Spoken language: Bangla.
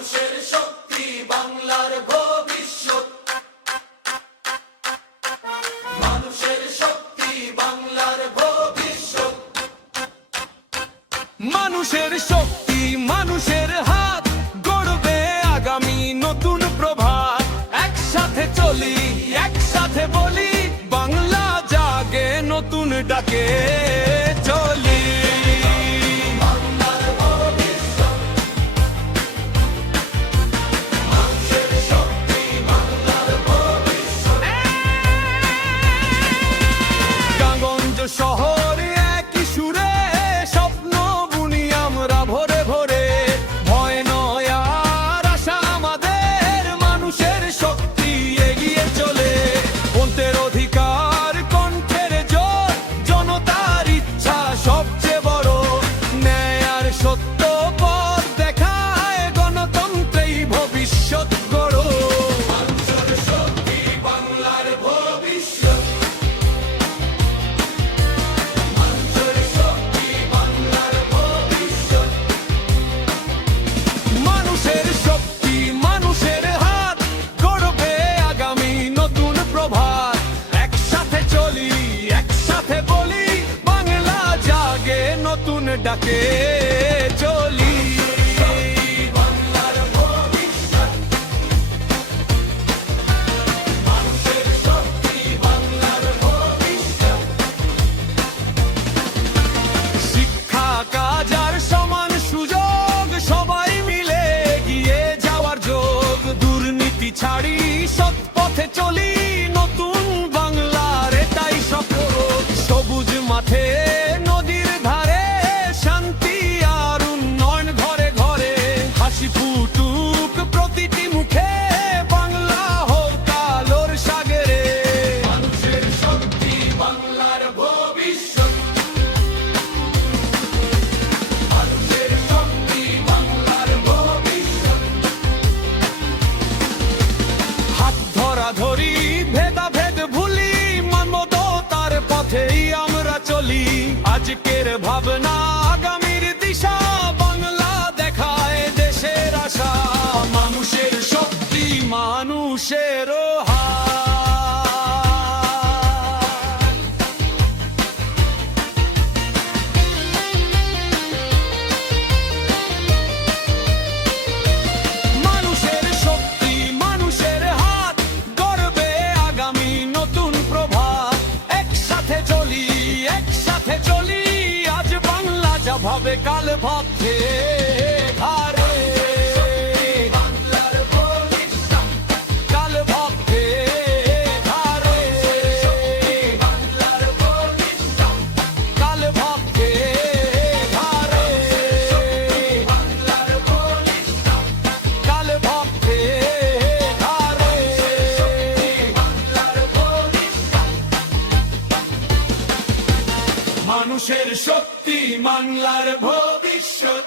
মানুষের শক্তি বাংলার ভবিষ্যৎ। মানুষের শক্তি বাংলার ভবিষ্যৎ। মানুষের শক্তি মানুষের হাত, গড়বে আগামী নতুন প্রভাত। একসাথে চলি একসাথে বলি, বাংলা জাগে নতুন ডাকে চলি। শহরে একই সুরে স্বপ্ন বুনি আমরা ভরে ভরে, ভয় নয় আর আশা আমাদের, মানুষের শক্তি এগিয়ে চলে। অন্তের অধিকার কণ্ঠের জোর, জনতার ইচ্ছা সবচেয়ে বড়। ন্যায় আর সত্য পথ দেখায়, গণতন্ত্রেই ভবিষ্যৎ গড়ো। মানুষের শক্তি বাংলার ভবিষ্যৎ। মানুষের শক্তি মানুষের হাত, গড়বে আগামী নতুন প্রভাত। একসাথে চলি একসাথে বলি, বাংলা জাগে নতুন ডাকে চলি। বাংলার ভবিষ্যৎ। মানুষের শক্তি বাংলার ভবিষ্যৎ। শিক্ষা কাজ আর সমান সুযোগ, সবাই মিলে এগিয়ে যাওয়ার যোগ। দুর্নীতি ছাড়ি সৎ পথে চলি, নতুন বাংলার এটাই সফল। সবুজ মাঠে নদীর ধারে, শান্তি আর উন্নয়ন ঘরে ঘরে। হাসি ফুটুক প্রতিটি মুখে, বাংলা হোক আলোর সাগরে। মানুষের শক্তি বাংলার ভবিষ্যৎ। মানুষের শক্তি বাংলার ভবিষ্যৎ। হাত ধরা ধরি ভেদাভেদ ভুলি, মানবতার পথেই আমরা চলি। আজকের ভাবনা আগামীর দিশা, বাংলা দেখায় দেশের আশা। মানুষের শক্তি মানুষের মানুষের শক্তি মানুষের হাত, গড়বে আগামী নতুন প্রভাত। একসাথে চলি একসাথে চলি, আজ বাংলা যা ভাবে কাল ভাবছে ঘাড়ে। বাংলার ভবিষ্যৎ। কাল ভাবছে ঘাড়ে। বাংলার ভবিষ্যৎ। কাল ভাবছে ঘাড়ে। বাংলার ভবিষ্যৎ। কাল ভাবছে ঘাড়ে। বাংলার ভবিষ্যৎ। মানুষের শক্তি বাংলার ভবিষ্যৎ।